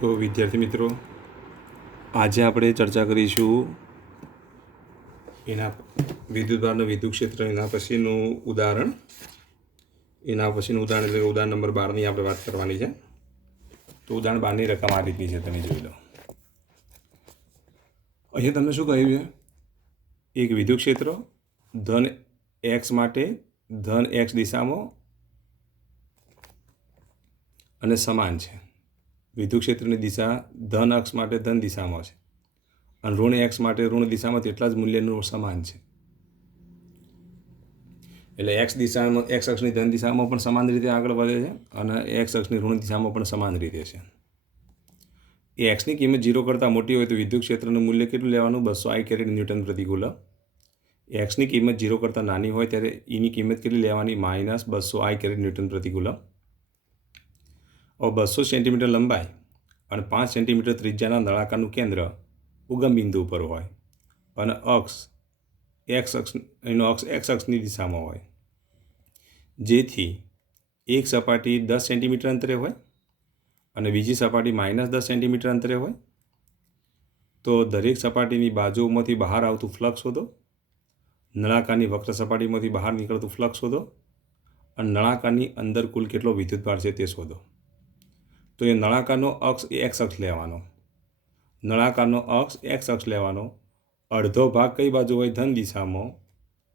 તો વિદ્યાર્થી મિત્રો, આજે આપણે ચર્ચા કરીશું એના વિદ્યુતભારનું વિદ્યુત ક્ષેત્ર એના પછીનું ઉદાહરણ એટલે ઉદાહરણ નંબર 12ની આપણે વાત કરવાની છે. તો ઉદાહરણ 12ની રકમ આ રીતની છે, તમે જોઈ લો. અહીંયા તમને શું કહ્યું છે? એક વિદ્યુત ક્ષેત્ર ધન એક્સ માટે ધન એક્સ દિશામાં અને સમાન છે. વિદ્યુત ક્ષેત્રની દિશા ધન અક્ષ માટે ધન દિશામાં છે અને ઋણ એક્સ માટે ઋણ દિશામાં તેટલા જ મૂલ્યનું સમાન છે. એટલે એક્સ અક્ષની ધન દિશામાં પણ સમાન રીતે આગળ વધે છે અને એક્સ અક્ષની ઋણ દિશામાં પણ સમાન રીતે છે. એ એક્સની કિંમત 0 કરતાં મોટી હોય તો વિદ્યુત ક્ષેત્રનું મૂલ્ય કેટલું લેવાનું? 200 I કેરેટ ન્યૂટન પ્રતિ કુલમ. એક્સની કિંમત 0 કરતાં નાની હોય ત્યારે એની કિંમત કેટલી લેવાની? -200 I કેરેટ ન્યૂટન પ્રતિ કુલમ. હવે 200 સેન્ટીમીટર લંબાઈ અને 5 સેન્ટીમીટર ત્રિજ્યાના નળાકારનું કેન્દ્ર ઉગમ બિંદુ ઉપર હોય અને એક્સ અક્ષની દિશામાં હોય, જેથી એક સપાટી 10 સેન્ટીમીટર અંતરે હોય અને બીજી સપાટી -10 સેન્ટીમીટર અંતરે હોય. તો દરેક સપાટીની બાજુઓમાંથી બહાર આવતું ફ્લક્સ શોધો, નળાકારની વક્ર સપાટીમાંથી બહાર નીકળતું ફ્લક્સ શોધો અને નળાકારની અંદર કુલ કેટલો વિદ્યુતભાર છે તે શોધો. તો એ નળાકારનો અક્ષ એક્સ અક્ષ લેવાનો. અડધો ભાગ કઈ બાજુ હોય? ધન દિશામાં.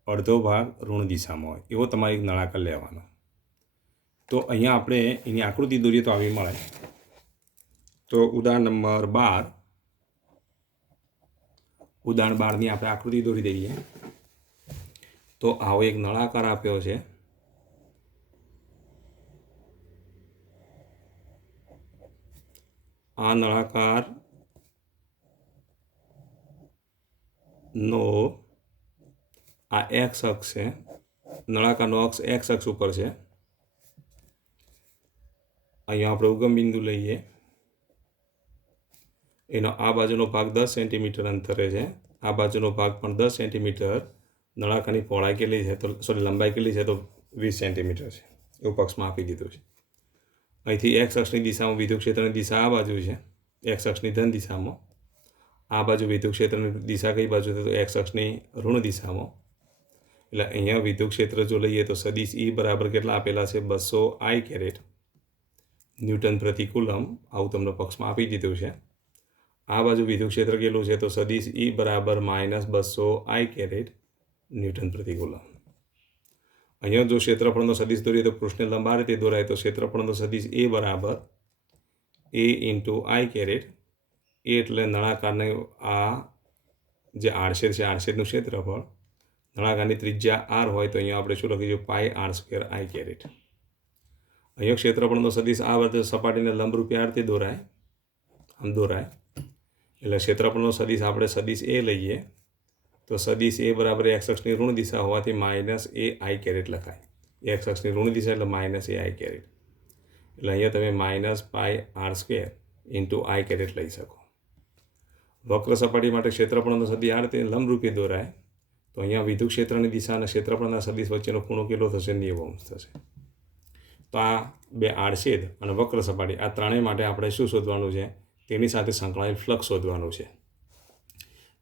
અડધો ભાગ ઋણ દિશામાં હોય એવો તમારે એક નળાકાર લેવાનો. તો અહીંયા આપણે એની આકૃતિ દોરીએ તો આવી મળે. તો ઉદાહરણ નંબર 12ની આપણે આકૃતિ દોરી દઈએ. તો આવો એક નળાકાર આપ્યો છે. આ નળાકાર નો આ એક્સ અક્ષ છે. નળાકારનો અક્ષ એક્સ અક્ષ ઉપર છે. અહીંયા આપણે ઉગમ બિંદુ લઈએ. એનો આ બાજુનો ભાગ 10 સેન્ટીમીટર અંતરે છે. આ બાજુનો ભાગ પણ 10 સેન્ટીમીટર. નળાકારની પહોળાઈ કેટલી છે? લંબાઈ કેટલી છે? તો 20 સેન્ટીમીટર છે. એવું પક્ષમાં આપી દીધું છે. અહીંથી એક્સ અક્ષની દિશામાં વિદ્યુત ક્ષેત્રની દિશા આ બાજુ છે, એક્સ અક્ષની ધન દિશામાં. આ બાજુ વિદ્યુત ક્ષેત્રની દિશા કઈ બાજુ છે? તો એક્સ અક્ષની ઋણ દિશામાં. એટલે અહીંયા વિદ્યુત ક્ષેત્ર જો લઈએ તો સદિશ E બરાબર કેટલા આપેલા છે? 200 I કેરેટ ન્યૂટન પ્રતિ કુલમ. આવું તમને પક્ષમાં આપી દીધું છે. આ બાજુ વિદ્યુત ક્ષેત્ર કેટલું છે? તો સદિશ E બરાબર -200 I કેરેટ ન્યૂટન પ્રતિ કુલમ. અહીંયા જો ક્ષેત્રફળનો સદિશ દોરીએ તો પૃષ્ઠને લંબ આ રીતે દોરાય તો ક્ષેત્રફળનો સદિશ A બરાબર A × I કેરેટ. એ એટલે નળાકારને આ જે આડછેદ છે, આડછેદનું ક્ષેત્રફળ. નળાકારની ત્રિજ્યા R હોય તો અહીંયા આપણે શું લખીશું? πr² I caret. અહીંયા ક્ષેત્રફળનો સદિશ આ બધે સપાટીને લંબરૂપે આ રીતે દોરાય, આમ દોરાય. એટલે ક્ષેત્રફળનો સદિશ આપણે સદિશ A લઈએ તો સદિશ A બરાબર એક્સ અક્ષની ઋણ દિશા હોવાથી -AI કેરેટ લખાય. એક્સ અક્ષની ઋણ દિશા એટલે -AI કેરેટ. એટલે અહીંયા તમે -πr² × I કેરેટ લઈ શકો. વક્ર સપાટી માટે ક્ષેત્રફળનો સદિશ આ રીતે લંબરૂપે દોરાય તો અહીંયા વિદ્યુત ક્ષેત્રની દિશા અને ક્ષેત્રફળના સદિશ વચ્ચેનો ખૂણો કેટલો થશે? 90° થશે. તો આ બે આડછેદ અને વક્ર સપાટી આ ત્રણેય માટે આપણે શું શોધવાનું છે? તેની સાથે સંકળાયેલ ફ્લક્સ શોધવાનું છે.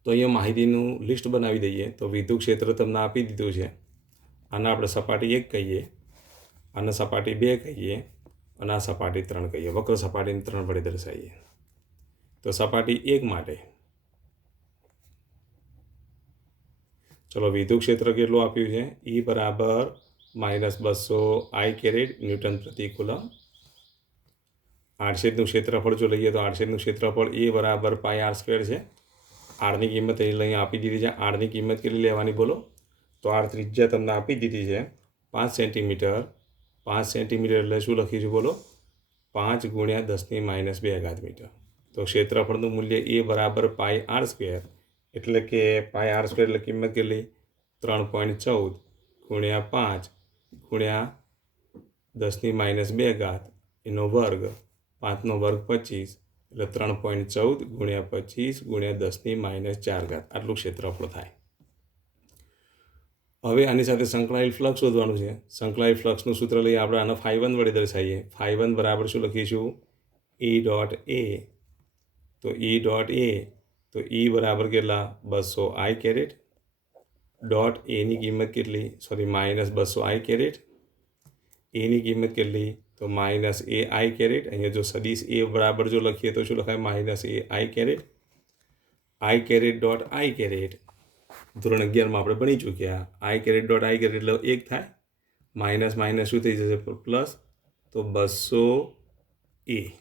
તો અહીંયા માહિતીનું લિસ્ટ બનાવી દઈએ. તો વિદ્યુત ક્ષેત્ર તમને આપી દીધું છે. આને આપણે સપાટી 1 કહીએ, આને સપાટી 2 કહીએ અને આ સપાટી 3 કહીએ. વક્ર સપાટીને 3 વડે દર્શાવીએ. તો સપાટી 1 માટે ચલો વિદ્યુત ક્ષેત્ર કેટલું આપ્યું છે? E બરાબર -200 I કેરેટ ન્યૂટન પ્રતિ કુલમ. આડછેદનું ક્ષેત્રફળ જો લઈએ તો આડછેદનું ક્ષેત્રફળ A બરાબર πr² છે. આરની કિંમત અહીં આપી દીધી છે. આરની કિંમત કેટલી લેવાની બોલો? તો આર ત્રિજ્યા તમને આપી દીધી છે 5 સેન્ટીમીટર. 5 સેન્ટીમીટર એટલે શું લખીશું બોલો? 5 × 10⁻² મીટર. તો ક્ષેત્રફળનું મૂલ્ય A બરાબર πr². એટલે કે πr² એટલે કિંમત કેટલી? 3.14 × 5 × 10⁻², એનો વર્ગ. 5નો વર્ગ 25 એટલે 3.14 × 25 × 10⁻⁴. આટલું ક્ષેત્રફળ થાય. હવે આની સાથે સંકળાયેલ ફ્લક્સ શોધવાનું છે. સંકળાયેલ ફ્લક્સનું સૂત્ર લઈએ આપણે આને φ1 વડે દર્શાવીએ. φ1 બરાબર શું લખીશું? ई डॉट ए तो ई डॉट ए तो ई बराबर કેટલા 200 આઈ કેરેટ ડોટ એની કિંમત કેટલી સોરી માઇનસ 200 આઈ કેરેટ એની કિંમત કેટલી તો માઇનસ એ આઈ કેરેટ અહીંયા જો સદીશ એ બરાબર જો લખીએ તો શું લખાય માઇનસ એ I caret dot I caret ધોરણ 11માં આપણે ભણી ચૂક્યા I caret dot I caret એટલે 1 થાય માઇનસ માઇનસ શું થઈ જશે પ્લસ તો 200 એ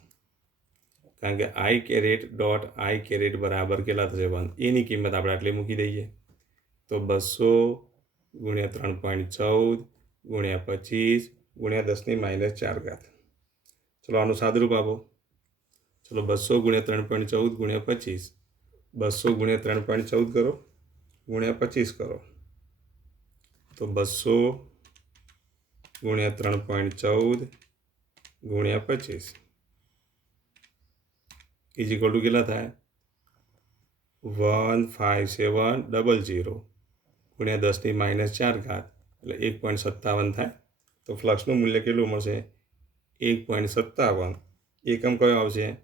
કારણ કે આઈ કેરેટ ડોટ આઈ કેરેટ બરાબર કેટલા થશે 1 એની કિંમત આપણે આટલી મૂકી દઈએ તો 200 ગુણ્યા 3.14 ગુણ્યા 25 ગુણ્યા 10 માઇનસ 4 ઘાત ચલો આનું સાદુરૂપ આપો ચલો 200 ગુણ્યા 3.14 ગુણ્યા 25 200 ગુણ્યા 3.14 કરો ગુણ્યા 25 કરો તો 200 ગુણ્યા 3.14 ગુણ્યા 25 ઇઝ ઇક્વલ ટુ કેટલા થાય 15700 ગુણ્યા 10 માઇનસ 4 ઘાત એટલે 1.57 થાય તો ફ્લક્સનું મૂલ્ય કેટલું મળશે 1.57 એકમ કયો આવશે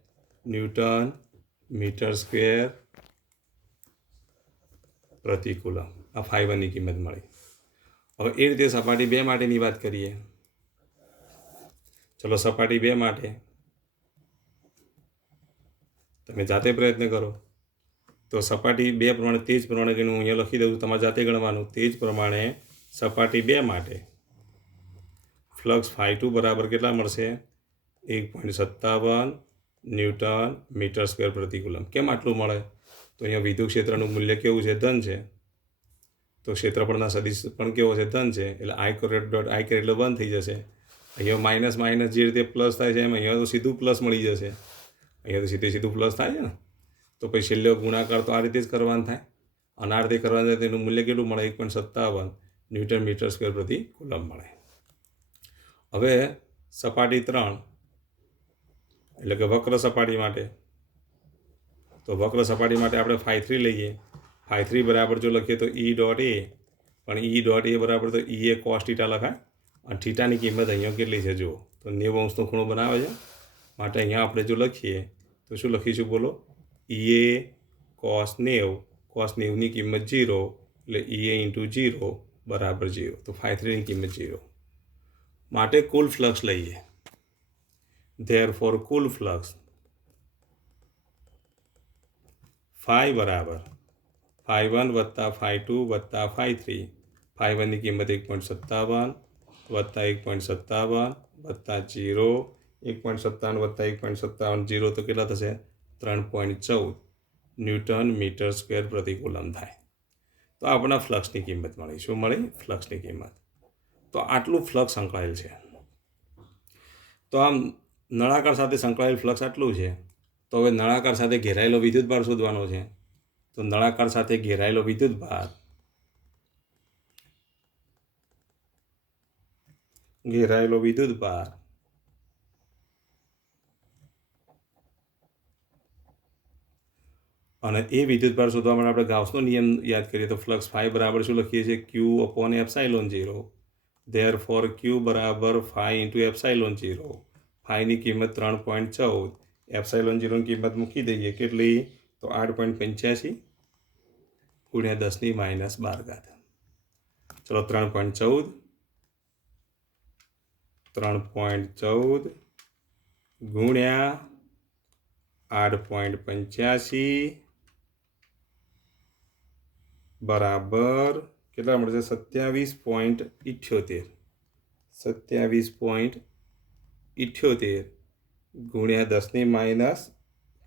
ન્યૂટન મીટર સ્ક્વેર પ્રતિ કુલમ આ ફાઈ1ની કિંમત મળી હવે એ રીતે સપાટી 2 માટેની વાત કરીએ ચલો સપાટી 2 માટે તમે જાતે પ્રયત્ન કરો તો સપાટી 2 પ્રમાણે તે જ પ્રમાણે હું અહીંયા લખી દઉં તમારે જાતે ગણવાનું તે જ પ્રમાણે સપાટી 2 માટે ફ્લક્સ ફાઈ2 બરાબર કેટલા મળશે 1.57 ન્યૂટન મીટર સ્ક્વેર પ્રતિ કુલમ કેમ આટલું મળે તો અહીંયા વિદ્યુત ક્ષેત્રનું મૂલ્ય કેવું છે ધન છે તો ક્ષેત્રફળના સદિશ પણ કેવો છે ધન છે એટલે આઈ કેરેટ ડોટ આઈ કેરેટ એટલે 1 થઈ જશે અહીંયા માઇનસ માઇનસ જે રીતે પ્લસ થાય છે એમ અહીંયા તો સીધું પ્લસ મળી જશે અહીંયા તો સીધું પ્લસ થાય છે ને તો પછી છેલ્લે ગુણાકાર તો આ રીતે જ કરવાનું થાય અને આ રીતે કરવાનું થાય તેનું મૂલ્ય કેટલું મળે 1.57 ન્યૂટન મીટર સ્ક્વેર પ્રતિ કુલમ મળે હવે સપાટી 3 એટલે કે વક્ર સપાટી માટે તો વક્ર સપાટી માટે આપણે φ3 લઈએ φ3 બરાબર જો લખીએ તો E ડોટ એ પણ E ડોટ એ બરાબર તો E એ cos θ લખાય અને થીટાની કિંમત અહીંયા કેટલી છે જુઓ તો 90 અંશનો ખૂણો બનાવે છે માટે અહીંયા આપણે જો લખીએ તો શું લખીશું બોલો E a cos 90 ની કિંમત 0 એટલે E a × 0 બરાબર 0 તો φ3ની કિંમત 0 માટે કુલ ફ્લક્સ લઈએ ધેરફોર કુલ ફ્લક્સ ફાઈ બરાબર φ1 વત્તા φ2 વત્તા φ3 φ1ની કિંમત 1.57 વત્તા 1.57 વત્તા 0 1.57 વત્તા 1.57 0 તો કેટલા થશે 3.14 ન્યૂટન મીટર સ્ક્વેર પ્રતિ કુલમ થાય તો આપણા ફ્લક્સની કિંમત મળી શું મળી ફ્લક્સની કિંમત તો આટલું ફ્લક્સ સંકળાયેલ છે તો આમ નળાકાર સાથે સંકળાયેલ ફ્લક્સ આટલું છે તો હવે નળાકાર સાથે ઘેરાયેલો વિદ્યુતભાર શોધવાનો છે તો નળાકાર સાથે ઘેરાયેલો વિદ્યુતભાર અને એ વિદ્યુતભાર શોધવા માટે આપણે ગાઉસનો નિયમ યાદ કરીએ તો ફ્લક્સ ફાઈ બરાબર શું લખીએ છીએ Q/ε0 ધેરફોર Q બરાબર ફાઈ × ε0 ફાઈની કિંમત 3.14 ε0ની કિંમત મૂકી દઈએ કેટલી તો 8.85 ગુણ્યા 10 માઇનસ 12 ઘાત ચલો 3.14 ગુણ્યા 8.85 બરાબર કેટલા મળશે 27.78 ગુણ્યા 10 માઇનસ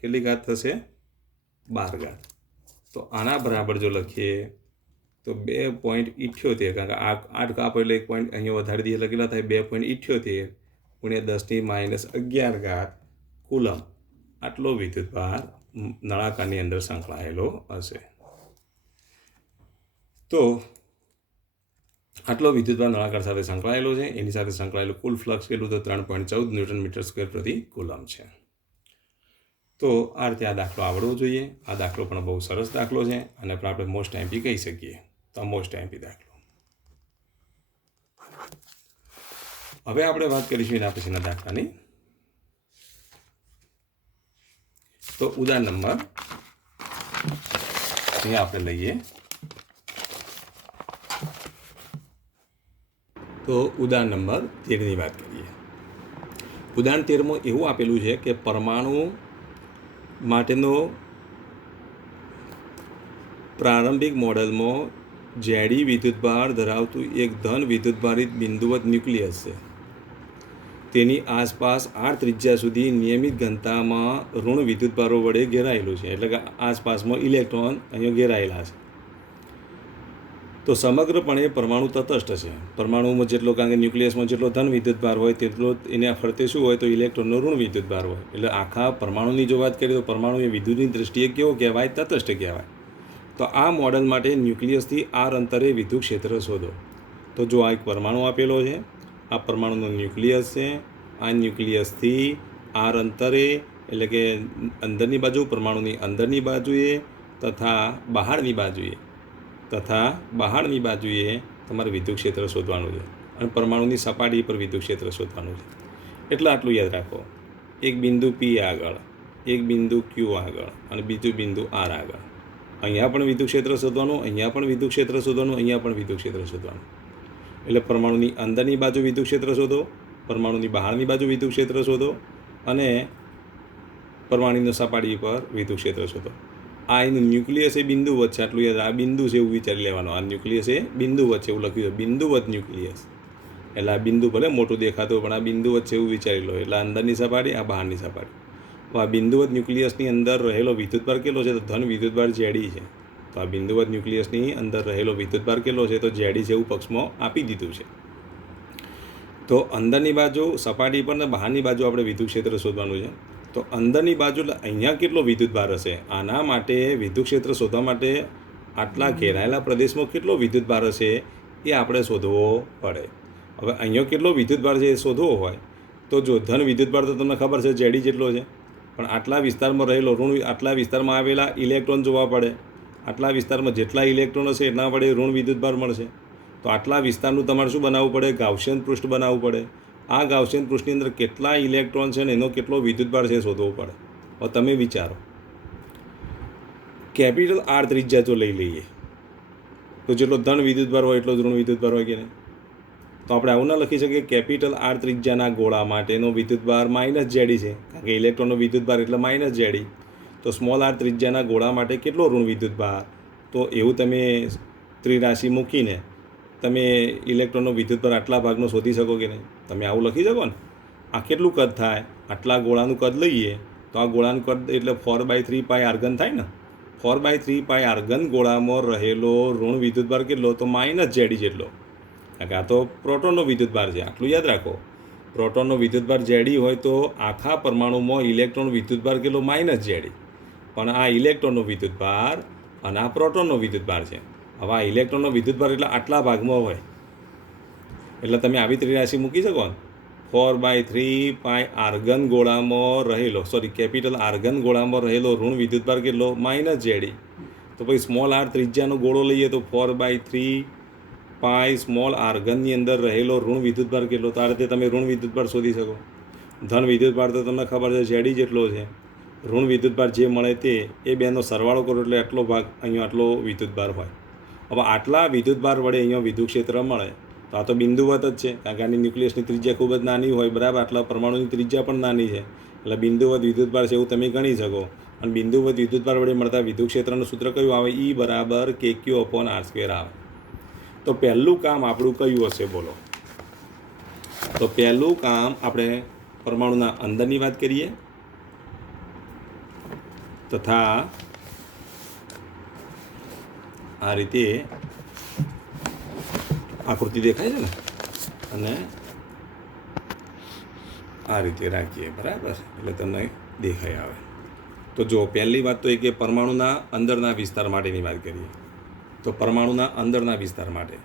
કેટલી ઘાત થશે 12 ઘાત તો આના બરાબર જો લખીએ તો 2.78 કારણ કે 8 કાપો એટલે 1 પોઈન્ટ અહીંયા વધારી દઈએ એટલે કેટલા થાય 2.78 ગુણ્યા 10 માઇનસ 11 ઘાત કુલમ આટલો વિદ્યુતભાર નળાકારની અંદર સંકળાયેલો હશે તો આટલો વિદ્યુતભાર નળાકાર સાથે સંકળાયેલો છે એની સાથે સંકળાયેલું કુલ ફ્લક્સ કેટલું તો 3.14 ન્યૂટન મીટર સ્ક્વેર પ્રતિ કુલમ છે તો આ રીતે આ દાખલો આવડવો જોઈએ આ દાખલો પણ બહુ સરસ દાખલો છે અને આપણે મોસ્ટ એમપી કહી શકીએ તો મોસ્ટ એમપી દાખલો હવે આપણે વાત કરીશું એના પછીના દાખલાની તો ઉદાહરણ નંબર અહીંયા આપણે લઈએ. તો ઉદાહરણ નંબર 13ની વાત કરીએ. ઉદાહરણ 13માં એવું આપેલું છે કે પરમાણુ માટેનો પ્રારંભિક મોડેલમાં ઝેડી વિદ્યુતભાર ધરાવતું એક ધન વિદ્યુતભારિત બિંદુવત ન્યુક્લિયસ છે. તેની આસપાસ 8 ત્રિજ્યા સુધી નિયમિત ઘનતામાં ઋણ વિદ્યુતભારો વડે ઘેરાયેલું છે. એટલે કે આસપાસમાં ઇલેક્ટ્રોન અહીંયા ઘેરાયેલા છે. તો સમગ્રપણે પરમાણુ તટસ્થ છે. પરમાણુમાં જેટલો, કારણ કે ન્યુક્લિયસમાં જેટલો ધન વિદ્યુતભાર હોય તેટલો એના ફરતે શું હોય તો ઇલેક્ટ્રોનનો ઋણ વિદ્યુતભાર હોય. એટલે આખા પરમાણુની જો વાત કરીએ તો પરમાણુ એ વિદ્યુતની દ્રષ્ટિએ કેવો કહેવાય? તટસ્થ કહેવાય. તો આ મોડેલ માટે ન્યુક્લિયસથી આર અંતરે વિદ્યુત ક્ષેત્ર શોધો. તો જો આ એક પરમાણુ આપેલો છે, આ પરમાણુનો ન્યુક્લિયસ છે. આ ન્યુક્લિયસથી આર અંતરે, એટલે કે અંદરની બાજુ, પરમાણુની અંદરની બાજુએ તથા બહારની બાજુએ તમારે વિદ્યુત ક્ષેત્ર શોધવાનું છે. અને પરમાણુની સપાટી પર વિદ્યુત ક્ષેત્ર શોધવાનું છે. એટલે આટલું યાદ રાખો. એક બિંદુ પી આગળ, એક બિંદુ ક્યુ આગળ અને બીજું બિંદુ આર આગળ. અહીંયા પણ વિદ્યુત ક્ષેત્ર શોધવાનું, અહીંયા પણ વિદ્યુત ક્ષેત્ર શોધવાનું, અહીંયા પણ વિદ્યુત ક્ષેત્ર શોધવાનું. એટલે પરમાણુની અંદરની બાજુ વિદ્યુત ક્ષેત્ર શોધો, પરમાણુની બહારની બાજુ વિદ્યુત ક્ષેત્ર શોધો અને પરમાણુની સપાટી પર વિદ્યુત ક્ષેત્ર શોધો. આ એનું ન્યુક્લિયસ એ બિંદુ વચ્ચે, આટલું યાદ, આ બિંદુ છે એવું વિચારી લેવાનું. આ ન્યુક્લિયસ એ બિંદુ વચ્ચે એવું લખ્યું છે, બિંદુવત ન્યુક્લિયસ. એટલે આ બિંદુ ભલે મોટું દેખાતું પણ આ બિંદુ વચ્ચે એવું વિચારી લો. એટલે અંદરની સપાટી, આ બહારની સપાટી. તો આ બિંદુવત ન્યુક્લિયસની અંદર રહેલો વિદ્યુતભાર કેટલો છે? તો ધન વિદ્યુતભાર ઝેડી છે. તો આ બિંદુવત ન્યુક્લિયસની અંદર રહેલો વિદ્યુતભાર કેટલો છે? તો ઝેડી છે એવું પક્ષમાં આપી દીધું છે. તો અંદરની બાજુ સપાટી પર ને બહારની બાજુ આપણે વિદ્યુત ક્ષેત્ર શોધવાનું છે. તો અંદરની બાજુ એટલે અહીંયા કેટલો વિદ્યુતભાર હશે? આના માટે વિદ્યુત ક્ષેત્ર શોધવા માટે આટલા ઘેરાયેલા પ્રદેશમાં કેટલો વિદ્યુતભાર હશે એ આપણે શોધવો પડે. હવે અહીંયા કેટલો વિદ્યુતભાર છે એ શોધવો હોય તો જો ધન વિદ્યુતભાર તો તમને ખબર છે ઝેડી જેટલો છે, પણ આટલા વિસ્તારમાં રહેલો ઋણ, આટલા વિસ્તારમાં આવેલા ઇલેક્ટ્રોન જોવા પડે. આટલા વિસ્તારમાં જેટલા ઇલેક્ટ્રોન હશે એટલા વડે ઋણ વિદ્યુતભાર મળશે. તો આટલા વિસ્તારનું તમારે શું બનાવવું પડે? ગાઉસિયન પૃષ્ઠ બનાવવું પડે. આ ગાઉસિયન પૃષ્ઠની અંદર કેટલા ઇલેક્ટ્રોન છે ને એનો કેટલો વિદ્યુતભાર છે શોધવો પડે. હવે તમે વિચારો, કેપિટલ આર ત્રિજ્યા જો લઈ લઈએ તો જેટલો ધન વિદ્યુતભાર હોય એટલો જ ઋણ વિદ્યુતભાર હોય કે નહીં? તો આપણે આવું ના લખી શકીએ કેપિટલ આર ત્રિજ્યાના ગોળા માટેનો વિદ્યુતભાર માઇનસ ઝેડી છે, કારણ કે ઇલેક્ટ્રોનનો વિદ્યુતભાર એટલે માઇનસ ઝેડી. તો સ્મોલ આર ત્રિજ્યાના ગોળા માટે કેટલો ઋણ વિદ્યુતભાર? તો એવું તમે ત્રિરાશિ મૂકીને તમે ઇલેક્ટ્રોનનો વિદ્યુતભાર આટલા ભાગનો શોધી શકો કે નહીં? તમે આવું લખી શકો ને. આ કેટલું કદ થાય? આટલા ગોળાનું કદ લઈએ તો આ ગોળાનું કદ એટલે 4/3 પાઈ આર્ગન થાય ને. 4/3 પાઈ આર્ગન ગોળામાં રહેલો ઋણ વિદ્યુતભાર કેટલો? તો માઇનસ ઝેડી જેટલો. કારણ કે આ તો પ્રોટોનનો વિદ્યુતભાર છે. આટલું યાદ રાખો. પ્રોટોનનો વિદ્યુતભાર ઝેડી હોય તો આખા પરમાણુમાં ઇલેક્ટ્રોન વિદ્યુતભાર કેટલો? માઇનસ ઝેડી. પણ આ ઇલેક્ટ્રોનનો વિદ્યુતભાર અને આ પ્રોટોનનો વિદ્યુતભાર છે. હવે આ ઇલેક્ટ્રોનનો વિદ્યુતભાર એટલે આટલા ભાગમાં હોય એટલે તમે આવી ત્રિરાશિ મૂકી શકો ને. 4/3 પાઈ આર્ગન ગોળામાં રહેલો, કેપિટલ આર્ગન ગોળામાં રહેલો ઋણ વિદ્યુતભાર કેટલો? માઇનસ ઝેડી. તો પછી સ્મોલ આર ત્રિજ્યાનો ગોળો લઈએ તો 4/3 પાઈ સ્મોલ આર્ગનની અંદર રહેલો ઋણ વિદ્યુતભાર કેટલો? તો આ રીતે તમે ઋણ વિદ્યુતભાર શોધી શકો. ધન વિદ્યુતભાર તો તમને ખબર છે ઝેડી જેટલો છે. ઋણ વિદ્યુતભાર જે મળે તે એ બેનો સરવાળો કરો એટલે આટલો ભાગ અહીંયા આટલો વિદ્યુતભાર હોય. હવે આટલા વિદ્યુતભાર વડે અહીંયા વિદ્યુત ક્ષેત્ર મળે તો આ તો બિંદુવત જ છે, કારણ કે આની ન્યુક્લિયસની ત્રિજ્યા ખૂબ જ નાની હોય, બરાબર. આટલા પરમાણુની ત્રિજ્યા પણ નાની છે એટલે બિંદુવત વિદ્યુતભાર છે એવું તમે ગણી શકો. અને બિંદુવત વિદ્યુતભાર વડે મળતા વિદ્યુત ક્ષેત્રનું સૂત્ર કયું આવે? E = KQ/R² આવે. તો પહેલું કામ આપણું કયું હશે બોલો? તો પહેલું કામ આપણે પરમાણુના અંદરની વાત કરીએ તથા આ રીતે આકૃતિ દેખાય છે ને, અને આ રીતે રાખીએ, બરાબર. એટલે તમને દેખાય આવે. તો જો પહેલી વાત તો એ કે પરમાણુના અંદરના વિસ્તાર માટેની વાત કરીએ. તો પરમાણુના અંદરના વિસ્તાર માટે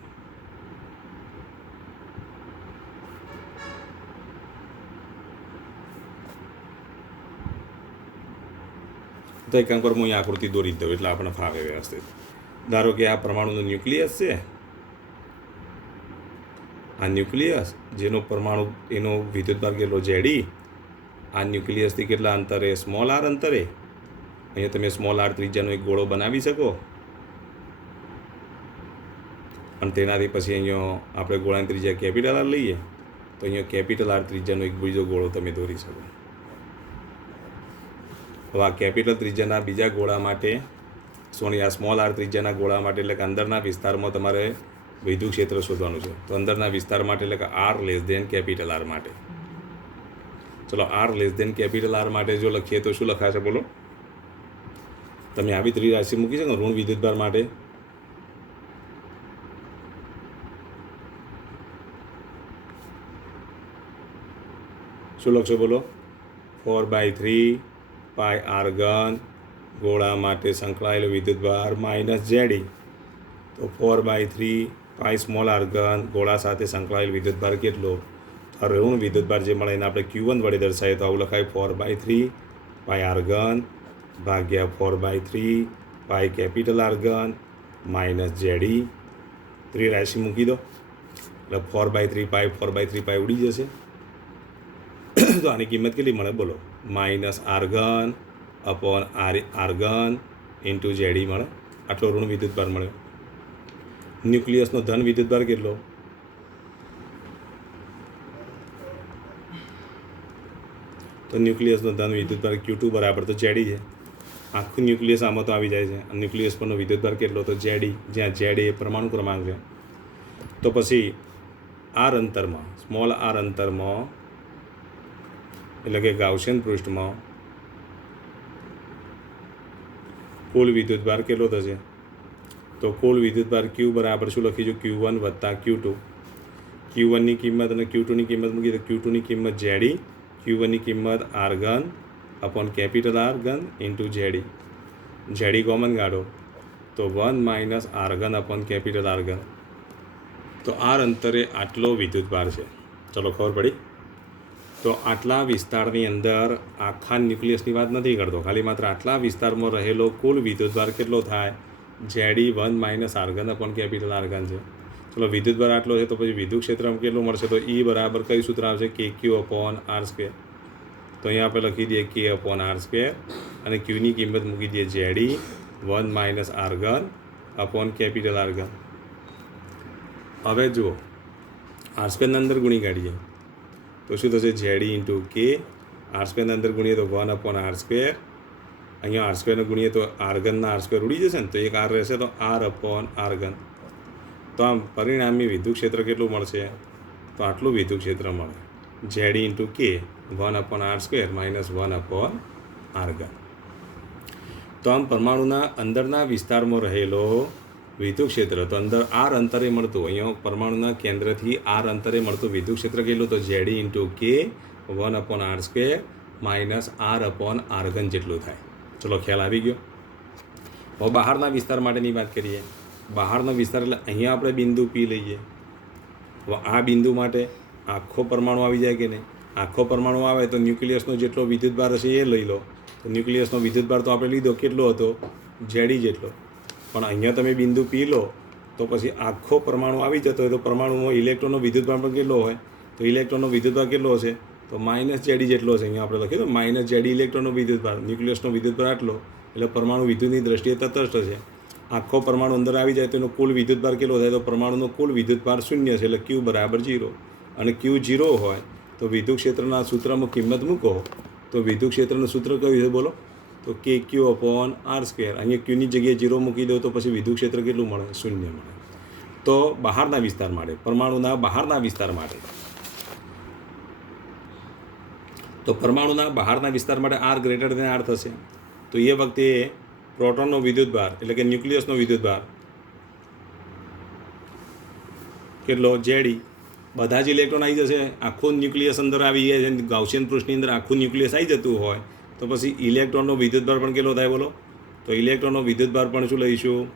તો એક કામ પર હું અહીં આકૃતિ દોરી દઉં એટલે આપણે ફાવે વ્યવસ્થિત. ધારો કે આ પરમાણુનું ન્યુક્લિયસ છે. આ ન્યુક્લિયસ જેનો પરમાણુ એનો વિદ્યુતભાર કેટલો? ઝેડી. આ ન્યુક્લિયસથી કેટલા અંતરે? સ્મોલ આર અંતરે. અહીંયા તમે સ્મોલ આર ત્રિજ્યાનો એક ગોળો બનાવી શકો અને તેનાથી પછી અહીંયા આપણે ગોળાની ત્રિજ્યા કેપિટલ આર લઈએ તો અહીંયા કેપિટલ આર ત્રિજ્યાનો એક બીજો ગોળો તમે દોરી શકો. હવે આ કેપિટલ ત્રિજ્યાના બીજા ગોળા માટે આ સ્મોલ આર ત્રિજ્યાના ગોળા માટે એટલે કે અંદરના વિસ્તારમાં તમારે વિદ્યુત ક્ષેત્ર શોધવાનું છે. તો અંદરના વિસ્તાર માટે એટલે કે R less than capital R માટે, ચલો R less than capital R માટે જો લખીએ તો શું લખાશે બોલો? તમે આવી ત્રિરાશિ મૂકી છે ને ઋણ વિદ્યુતભાર માટે, શું લખશો બોલો? 4/3 પાઈ આર ઘન ગોળા માટે સંકળાયેલો વિદ્યુતભાર માઇનસ જેડી. તો 4/3 પાઈ સ્મોલ આર ઘન ગોળા સાથે સંકળાયેલ વિદ્યુતભાર કેટલો? તો ઋણ વિદ્યુતભાર જે મળે એને આપણે Q1 વડે દર્શાવીએ તો આવું લખાય 4/3 પાઈ આર ઘન ભાગ્યા 4/3 પાઈ કેપિટલ આર ઘન માઇનસ જેડી. ત્રિરાશિ મૂકી દો એટલે 4/3 પાઈ ઉડી જશે. તો આની કિંમત કેટલી મળે બોલો? માઇનસ આર ઘન અપોન આર ઘન ઇન્ટુ જેડી મળે. આટલો ઋણ વિદ્યુતભાર મળ્યો. ન્યુક્લિયસનો ધન વિદ્યુતભાર કેટલો? તો ન્યુક્લિયસનો ધન વિદ્યુતભાર Q2 બરાબર તો જેડી છે. આખું ન્યુક્લિયસ આમાં તો આવી જાય છે. ન્યુક્લિયસ પરનો વિદ્યુતભાર કેટલો? તો જેડી, જ્યાં જેડ એ પરમાણુ ક્રમાંક છે. તો પછી આર અંતરમાં, સ્મોલ આર અંતરમાં એટલે કે ગાઉસિયન પૃષ્ઠમાં કુલ વિદ્યુતભાર કેટલો થશે? તો કુલ વિદ્યુતભાર Q બરાબર શું લખીશું? Q1 વત્તા Q2. Q1ની કિંમત અને Q2ની કિંમત મૂકી તો Q2ની કિંમત જેડી, Q1ની કિંમત આર ઘન અપોન કેપિટલ આર ઘન ઇન્ટુ જેડી. જેડી કોમન કાઢો તો 1 માઇનસ આર ઘન અપોન કેપિટલ આર ઘન. તો આર અંતરે આટલો વિદ્યુતભાર છે. ચલો ખબર પડી? તો આટલા વિસ્તારની અંદર આખા ન્યુક્લિયસની વાત નથી કરતો, ખાલી માત્ર આટલા વિસ્તારમાં રહેલો કુલ વિદ્યુતભાર કેટલો થાય? જેડી 1 માઇનસ આર ઘન અપોન કેપિટલ આર ઘન છે. ચલો વિદ્યુતભાર આટલો છે તો પછી વિદ્યુત ક્ષેત્ર કેટલું મળશે? તો E બરાબર કઈ સૂત્ર આવશે? KQ upon R square. તો અહીંયા આપણે લખી દઈએ K અપોન આર સ્ક્વેર અને Qની કિંમત મૂકી દઈએ જેડી 1 માઇનસ આર ઘન અપોન કેપિટલ આર ઘન. હવે જુઓ આર સ્ક્વેરના અંદર ગુણી કાઢીએ તો શું થશે? જેડી ઇન્ટુ કે. આર સ્ક્વેરના અંદર ગુણીએ તો 1 અપોન આર સ્ક્વેર. અહીંયા આર સ્ક્વેરને ગુણીએ તો આર ઘનના આર સ્ક્વેર ઉડી જશે ને, તો એક આર રહેશે તો આર અપોન આર ઘન. તો આમ પરિણામી વિદ્યુત ક્ષેત્ર કેટલું મળશે? તો આટલું વિદ્યુત ક્ષેત્ર મળે. JD into K 1 upon R square minus 1 upon R ઘન. તો આમ પરમાણુના અંદરના વિસ્તારમાં રહેલો વિદ્યુત ક્ષેત્ર તો અંદર આર અંતરે મળતું, અહીંયા પરમાણુના કેન્દ્રથી આર અંતરે મળતું વિદ્યુત ક્ષેત્ર કેટલું? તો JD into K 1 upon R square minus R upon R ઘન જેટલું થાય. ચલો ખ્યાલ આવી ગયો. હવે બહારના વિસ્તાર માટેની વાત કરીએ. બહારનો વિસ્તાર એટલે અહીંયા આપણે બિંદુ P લઈએ. હવે આ બિંદુ માટે આખો પરમાણુ આવી જાય કે નહીં? આખો પરમાણુ આવે તો ન્યુક્લિયસનો જેટલો વિદ્યુતભાર હશે એ લઈ લો. તો ન્યુક્લિયસનો વિદ્યુતભાર તો આપણે લીધો કેટલો હતો? જેડી જેટલો. પણ અહીંયા તમે બિંદુ P લો તો પછી આખો પરમાણુ આવી જતો હોય તો પરમાણુમાં ઇલેક્ટ્રોનનો વિદ્યુતભાર પણ કેટલો હોય? તો ઇલેક્ટ્રોનનો વિદ્યુતભાર કેટલો હશે? તો માઇનસ જેડી જેટલો હશે. અહીંયા આપણે લખીએ તો માઇનસ જેડી ઇલેક્ટ્રોનનો વિદ્યુતભાર. ન્યુક્લિયસનો વિદ્યુતભાર આટલો એટલે પરમાણુ વિદ્યુતની દ્રષ્ટિએ તટસ્થ છે. આખો પરમાણુ અંદર આવી જાય તો એનો કુલ વિદ્યુતભાર કેટલો થાય? તો પરમાણુનો કુલ વિદ્યુતભાર શૂન્ય છે એટલે Q બરાબર 0. અને Q 0 હોય તો વિદ્યુત ક્ષેત્રના સૂત્રમાં કિંમત મૂકો તો વિદ્યુત ક્ષેત્રનું સૂત્ર કયું છે બોલો? તો KQ અપોન આર સ્ક્વેર. અહીંયા Qની જગ્યાએ 0 મૂકી દો તો પછી વિદ્યુત ક્ષેત્ર કેટલું મળે? શૂન્ય મળે. તો બહારના વિસ્તાર માટે, પરમાણુના બહારના વિસ્તાર માટે, તો પરમાણુના બહારના વિસ્તાર માટે આર ગ્રેટર દેન આર થશે. તો એ વખતે પ્રોટોનનો વિદ્યુતભાર એટલે કે ન્યુક્લિયસનો વિદ્યુતભાર કેટલો? જેડી. બધા જ ઇલેક્ટ્રોન આવી જશે. આખું ન્યુક્લિયસ અંદર આવી જાય છે. ગાઉસિયન પૃષ્ઠની અંદર આખું ન્યુક્લિયસ આવી જતું હોય તો પછી ઇલેક્ટ્રોનનો વિદ્યુતભાર પણ કેટલો થાય બોલો? તો ઇલેક્ટ્રોનનો વિદ્યુતભાર પણ શું લઈશું?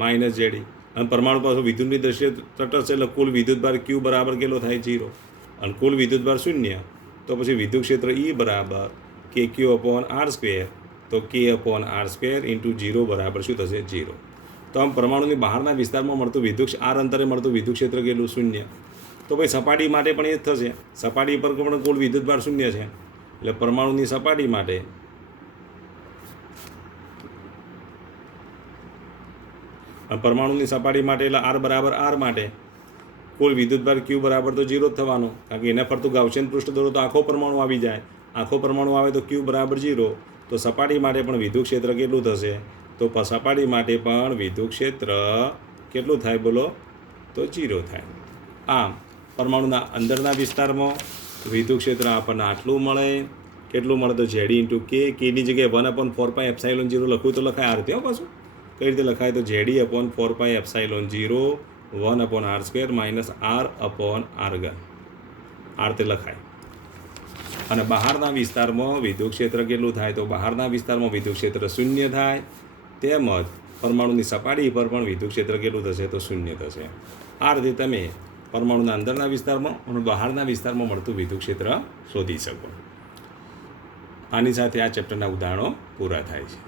Minus JD. અને પરમાણુ પાછું વિદ્યુતની દ્રષ્ટિએ તટસ્થ એટલે કુલ વિદ્યુતભાર Q બરાબર કેટલો થાય? 0. અને કુલ વિદ્યુતભાર શૂન્ય તો પછી વિદ્યુત ક્ષેત્ર E બરાબર KQ અપોન આર સ્ક્વેર. તો K upon R square into 0 બરાબર શું થશે? 0. તો આમ પરમાણુની બહારના વિસ્તારમાં મળતું વિદ્યુત આર અંતરે મળતું વિદ્યુત ક્ષેત્ર કેટલું? શૂન્ય. તો ભાઈ સપાટી માટે પણ એ જ થશે. સપાટી પર પણ કુલ વિદ્યુતભાર શૂન્ય છે એટલે પરમાણુની સપાટી માટે અને પરમાણુની સપાટી માટે એટલે આર બરાબર આર માટે કુલ વિદ્યુતભાર ક્યુ બરાબર તો 0 જ થવાનો, કારણ કે એને ફરતું ગાઉસિયન પૃષ્ઠ દોરો તો આખો પરમાણુ આવી જાય, આખો પરમાણુ આવે તો ક્યુ બરાબર 0. તો સપાટી માટે પણ વિદ્યુત ક્ષેત્ર કેટલું થશે? તો સપાટી માટે પણ વિદ્યુત ક્ષેત્ર કેટલું થાય બોલો? તો 0 થાય. આમ પરમાણુના અંદરના વિસ્તારમાં વિદ્યુત ક્ષેત્ર આપણને આટલું મળે. કેટલું મળે? તો ZE ઇન્ટુ કેની જગ્યાએ 1/4πε0 લખવું તો લખાય આ રીતે. પાછું કઈ રીતે લખાય? તો ZE upon 4πε0 1/r² minus r/r², આ રીતે લખાય. અને બહારના વિસ્તારમાં વિદ્યુત ક્ષેત્ર કેટલું થાય? તો બહારના વિસ્તારમાં વિદ્યુત ક્ષેત્ર 0 થાય. તેમજ પરમાણુની સપાટી પર પણ વિદ્યુત ક્ષેત્ર કેટલું થશે? તો 0 થશે. આ રીતે તમે પરમાણુના અંદરના વિસ્તારમાં અને બહારના વિસ્તારમાં મળતું વિદ્યુત ક્ષેત્ર શોધી શકો. આની સાથે આ ચેપ્ટરના ઉદાહરણો પૂરા થાય છે.